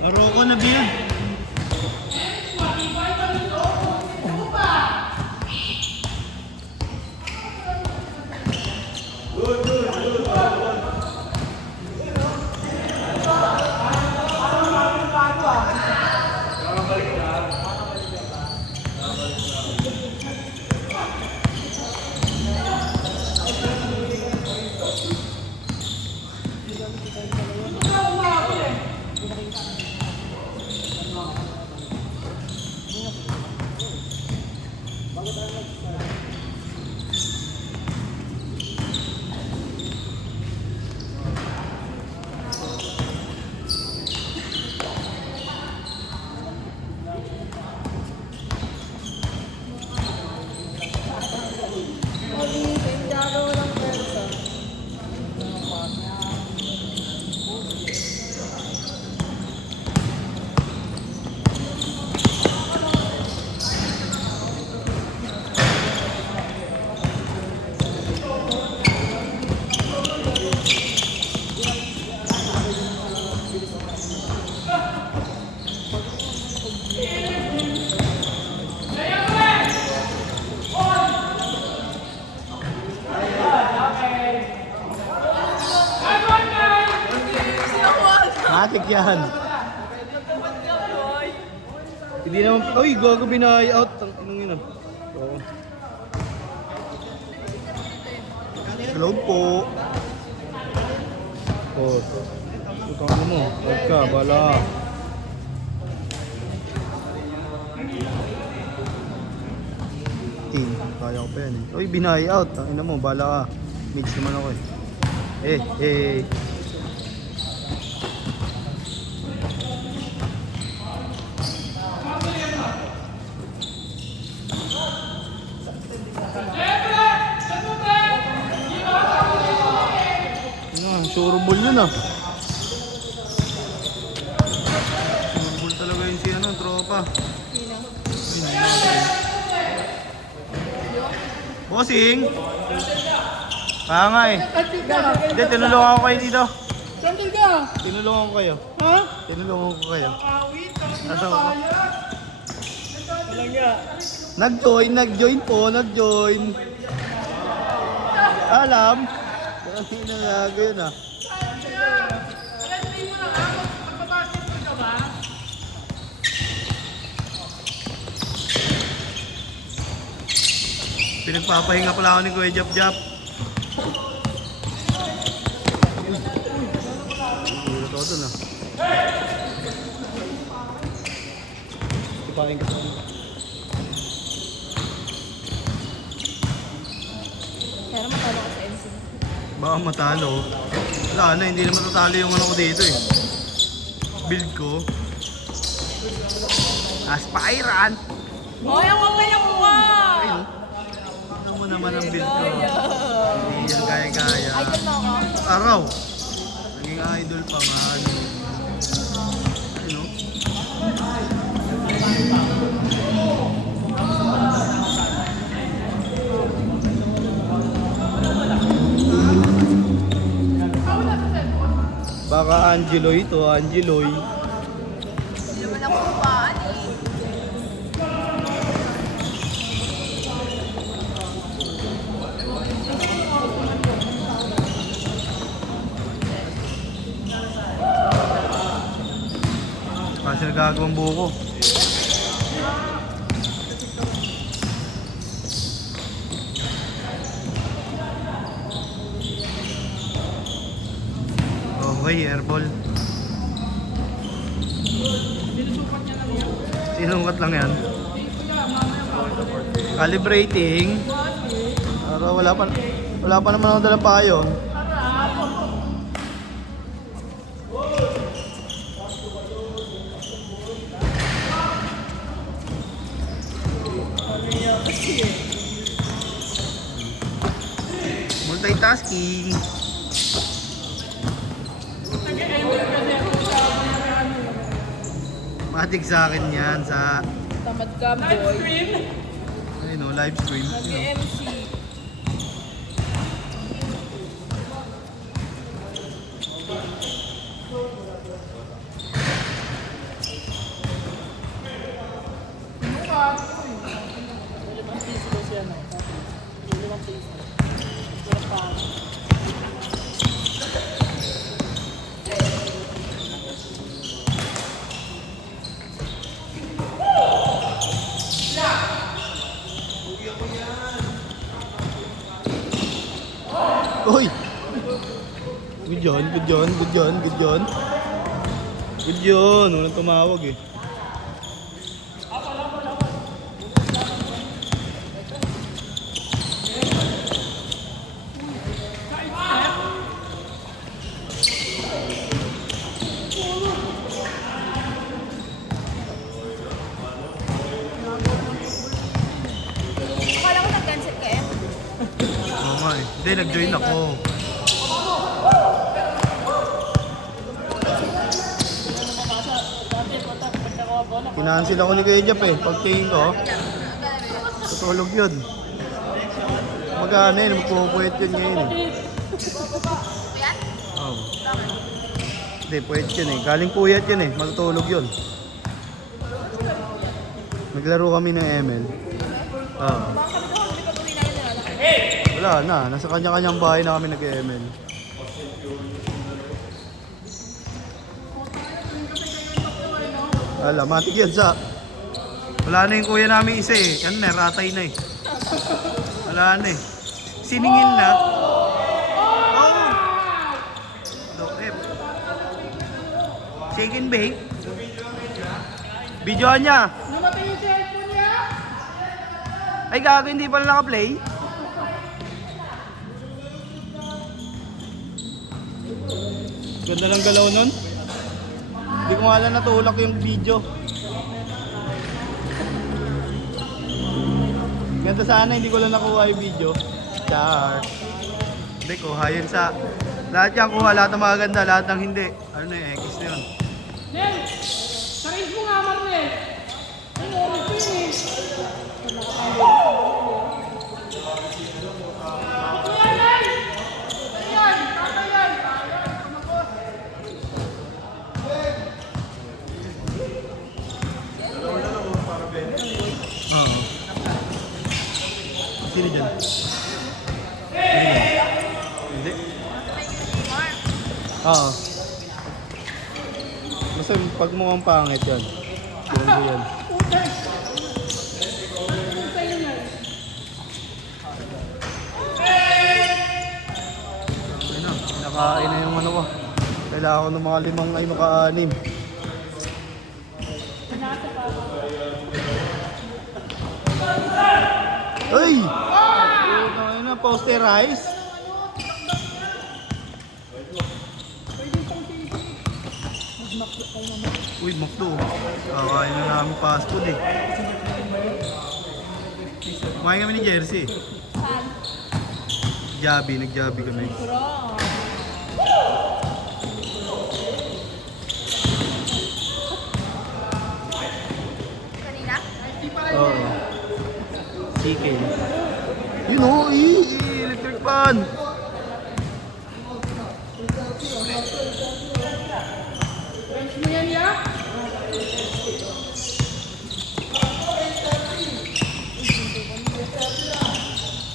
Maroko na biyan. Matik yan. Hindi naman, uy, gago binay out. Anong yun ah. Oo. Hello po. Oh, utang mo. Huwag ka, bala. Kaya ko pa yan eh. Uy, binay out. Ang ina mo, bala ka. Mix naman ako eh. Surbol yun ah. Surbol talaga yun si ano, tropa. Bossing! Kaya nga eh. Hindi, tinulungan ko kayo dito. Sandal ka! Tinulungan ko kayo. Ha? Tinulungan ko kayo. Awit! Ano? Talaga. Nag-join po. Alam. Kasi nalago yun ah. Pinagpapahinga pala ako ni Kuya Jap Jap. Ito doon ah. Ipahin ka pa. Pero matalo ka sa NC. Baka matalo. Wala na, hindi na matatalo yung ano ko dito eh. Build ko. Aspirant! Hoy, ang walang mukha! Ayun. Ano mo naman ang build ko? Hindi yan gaya-gaya. Idol mo ako? Araw. Naging idol pa nga. Ayun o. Baka Angeloy ito, Angeloy. Hindi naman ako kupaan eh. Kasi nagagawang buko. Okay, airball. Sinukat lang yan. Calibrating. Pero wala pa naman ako dalang payong. Multitasking. Matik sa akin yan sa Tamad ka, boy. ayun o, live stream. Ayun, Nag-MC. Uy! Good yun, good yun, good yun, good yun. Good yun, walang tumawag eh. Akala ko nag-cancel ka eh. Oo nga eh. Hindi, nag-join ako. Kinancel ako ni Kuya Jeff eh. Pagtingin ko, tutulog yun. Magana yun, magpupuyat yun ngayon eh. Kuya? Oo. Hindi, puyat yun eh. Galing puyat yun eh. Matutulog yun. Naglaro kami ng ML. Oo. Baka sabi ko, hindi pa tuloy na yun nila. Wala na, nasa kanya-kanyang bahay na kami nag-ML. Wala, matik yan sa... Wala na yung kuya namin isa eh. Yan na, ratay na eh. Wala na eh. Siningil na. Oh! Dokep. Shake and bake. Videoan niya. Namatay yung cellphone niya? Ay gago, hindi pala naka-play. Ganda ng galaw nun. Hindi ko nga lang natulak yung video. Ganda sana, hindi ko lang nakuha yung video. Char. Hindi, kuha yun sa... Lahat yan kuha, lahat ng maganda, lahat ng hindi. Ano na yung X na yun. Nel! Saris mo nga, Marnel! Ay, oras ko yun eh. Oo. Sino dyan? Hindi. Oo. Basta pag mukhang pangit yan. Yan ko yan. Ayun na, nakain na yung ano ko. Kailangan ko ng mga 5 ay maka-6. Uy! Ayun na, posterize. Uy, McDo. Kakain na namin fast food eh. Kumain kami ni Jersey. Saan? Jabi, nag-jabi kami. Bro. Kanina? Oo. Chicken. Yun o, electric fan. Mo yan, ya?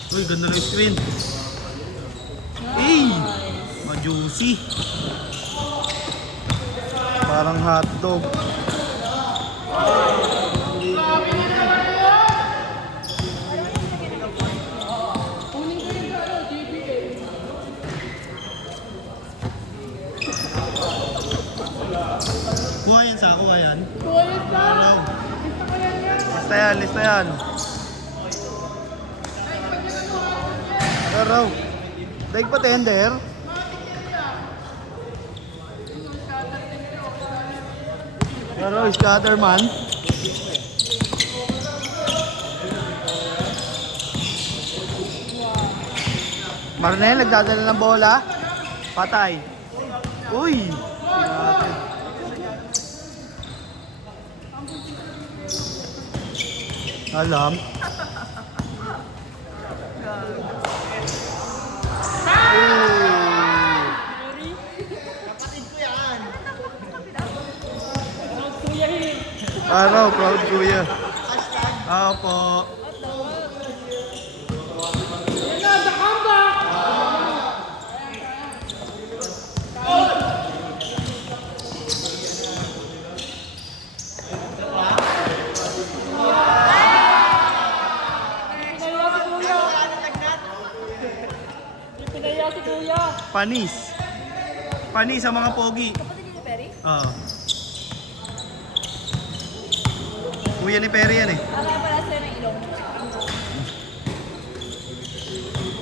Uy, ganda ng screen. Hey! Ma-juicy. Parang hotdog. Kuha yan sa kuha yan. Kulit ka! Araw. Gusto ko yan yan. Lista yan, lista yan. Araw. Daig pa tender. Araw, scatterman. Marnel, nagdadala ng bola. Patay. Uy! Alam. Kuya Hill. Araw, proud kuya. Opo. Yan na, the comeback! Pinaya si Kuya. Panis. Panis sa mga pogi. Kapatid ni Perry? Oo. Kuya ni Perry yan eh. Kaya pala sila ng ilong.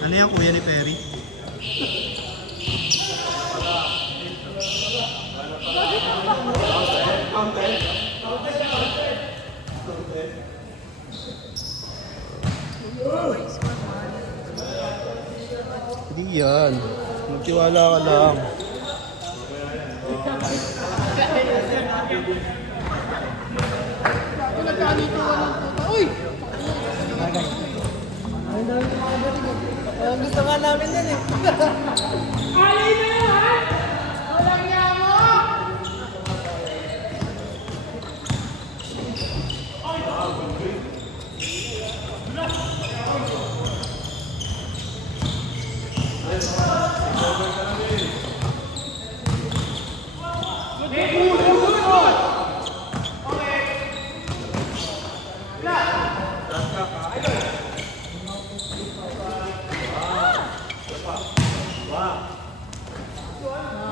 Ano yan kuya ni Perry? Hindi yan. Magtiwala ka lang. Ako nagkalito ka ng puta. Uy! Gusto nga namin yan eh. Alay na yan! Walang yamo!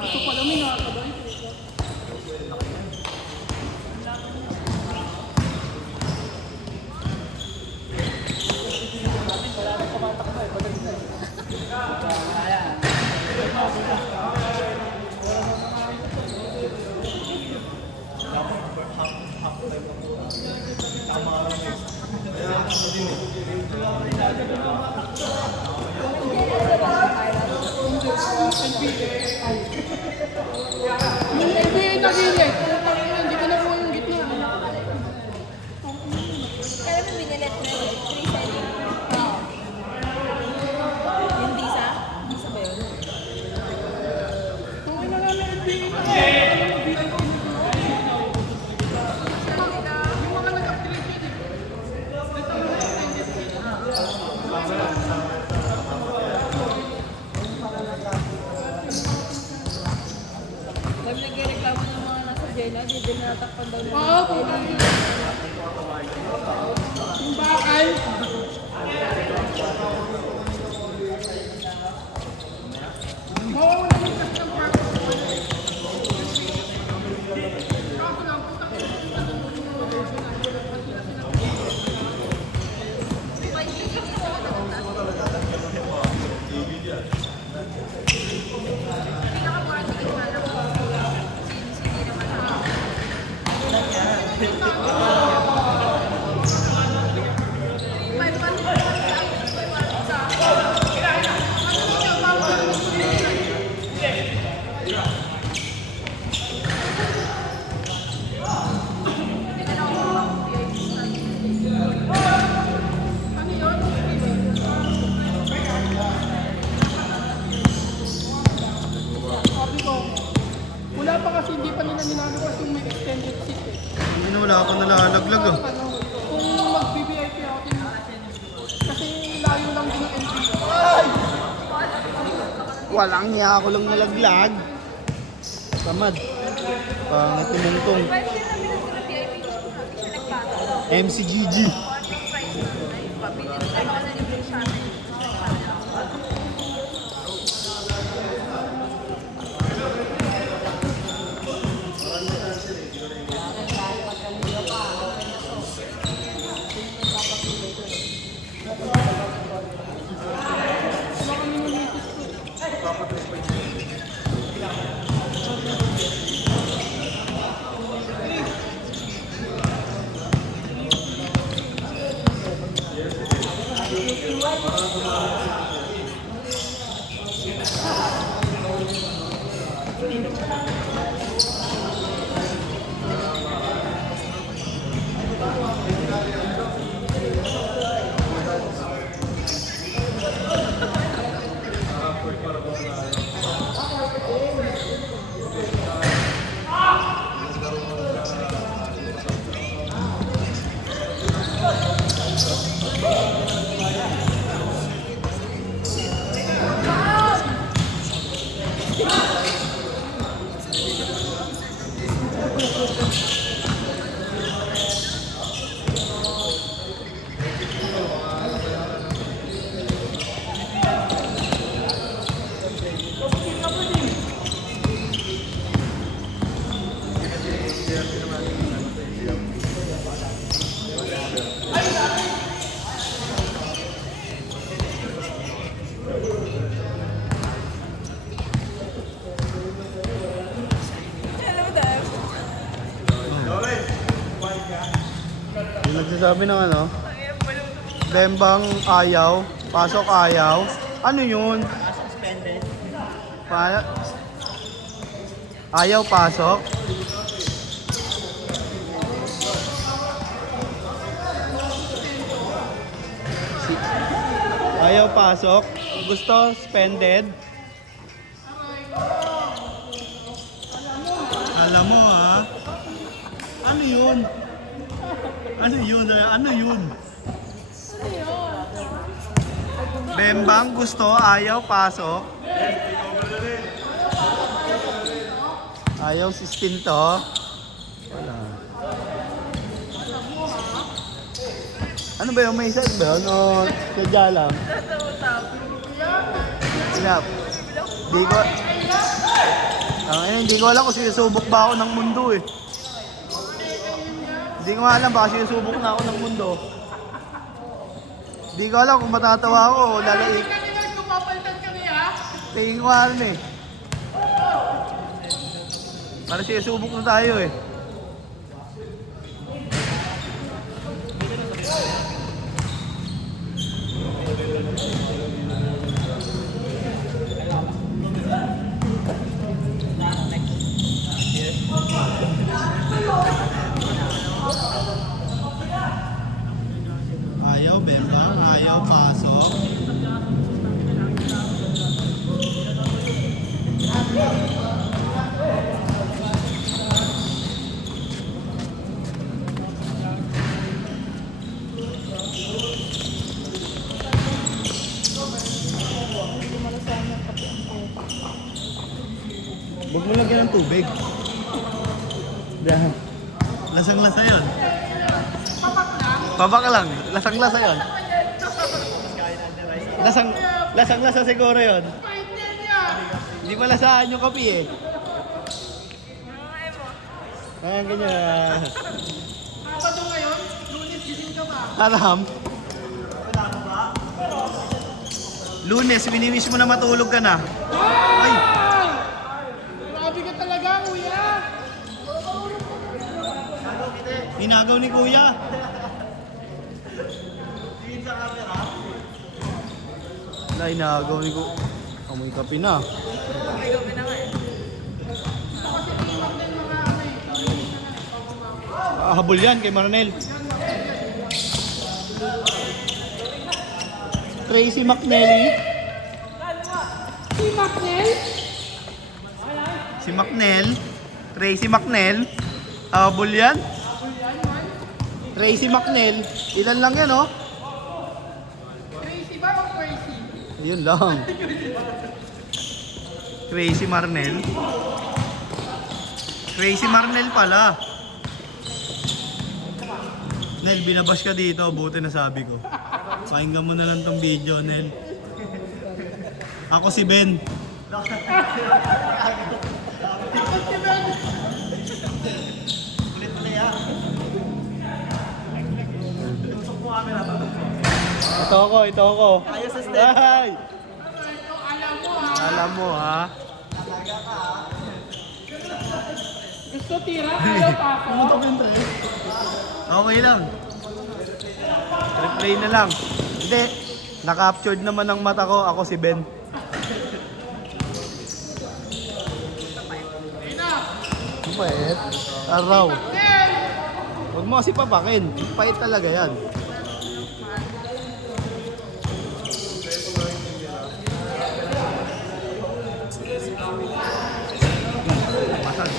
Ito pala may nakakabay. Yung NBA na gilid. Hindi ko nakuha yung gitna. Kaya mo binilet na yun. 3 selling. Oo. Yung visa? Visa ba yun? Okay na nga may NBA na. Yung mga nag-upgrade yun eh. Ito yung extended season. Pag nagreklamo ng mga nasa jail na, di din natakpan daw nila. Oo, puta. Yung bakal. Mawawala yung test ng park. Kaso lang, puta ka ano yun? Sabi ko, wala pa kasi hindi pa nila nilalabas yung may extended seat eh. Hindi na wala ako nalalaglag ah. Ano, kung mag-BBIP ako din, kasi layo lang din ng entry. Walang niya ako lang nalaglag. Tamad. Pangit tumungtong. Pwede din namin ang VIP gusto natin siya nagpata. MCGG. Kung ano yung price na yun, pabili. Ay, baka na libre siya. Wala kami ng latest ko. Alam mo tayo? Yung nagsasabi ng ano? Bembang ayaw, pasok ayaw. Ano yun? Pa ayaw pasok. Ayaw pasok. Gusto suspended. Alam mo ha? Ano yun? Ano yun? Ano yun? Bembang gusto, ayaw pasok. Ayaw sustinto. Wala. Ano ba yung may isa ba yun? O sadya lang? Sinap. Di ko... hindi ko alam kung sinusubok ba ako ng mundo eh. Hindi ko alam baka sinusubok na ako ng mundo. Hindi ko alam kung matatawa ako o lalaik. Tingin ko alam eh. Para sinusubok na tayo eh. Ayaw bembang, ayaw pasok. Huwag mo lagyan ng tubig. Dahil lasang-lasa yun. Pabak lang. Lasang-lasa yun. Lasang-lasa siguro yun. Hindi pa lasaan yung kape eh. Ah, ganyan. Sabado ngayon, Lunes gising ka ba? Haram. Lunes, minimiss mo na matulog ka na. Ay! Grabe ka talaga, kuya! Inagaw ni Kuya. Wala, inagaw ni Kuya. Amoy kape na. Habol yan kay Maranel. Tracy McNelly. Si Macnel? Si McNell. Tracy McNell. Habol yan. Tracy McNell. Ilan lang yan oh. Crazy ba o crazy? Ayun lang. Tracy Marnel. Tracy Marnel pala. Nel, binabash ka dito. Buti na sabi ko. Pakinggan mo na lang tong video, Nel. Ako si Ben. Ito ako. Ay! Alam mo ha. Gusto tira? Ayaw pa ako? Okay lang. Replay na lang. Hindi. Na-captured naman ang mata ko. Ako si Ben. Pait. Araw. Huwag mo kasi papakin. Pait talaga yan. Masal.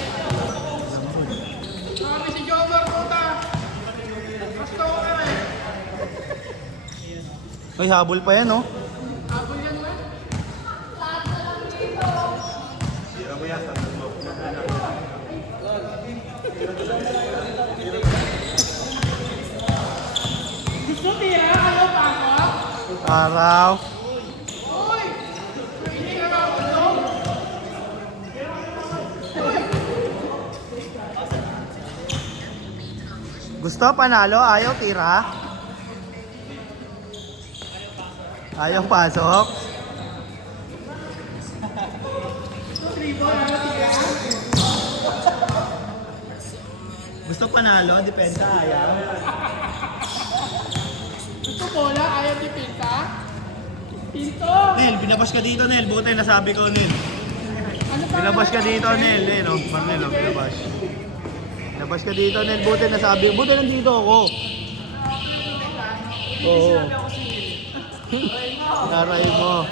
Sabi si Jomar Puta. Gusto ko ka rin. May habol pa yan, oh. Habol yan mo. Gusto tira, ayaw pasok. Araw. Uy! Hindi ka makapulong. Gusto panalo? Ayaw tira? Ayaw pasok? Gusto panalo? Depensa ayaw? Gusto bola, ayaw dipinta. Pinto! Nel, binabas ka dito, Nel. Buti nasabi ko, Nel. Ano pa? Binabas ka dito, Nel. Nel, oh. Nel, oh. Binabas. Binabas ka dito, Nel. Buti nasabi. Buti nandito ako. Oo. Naray mo.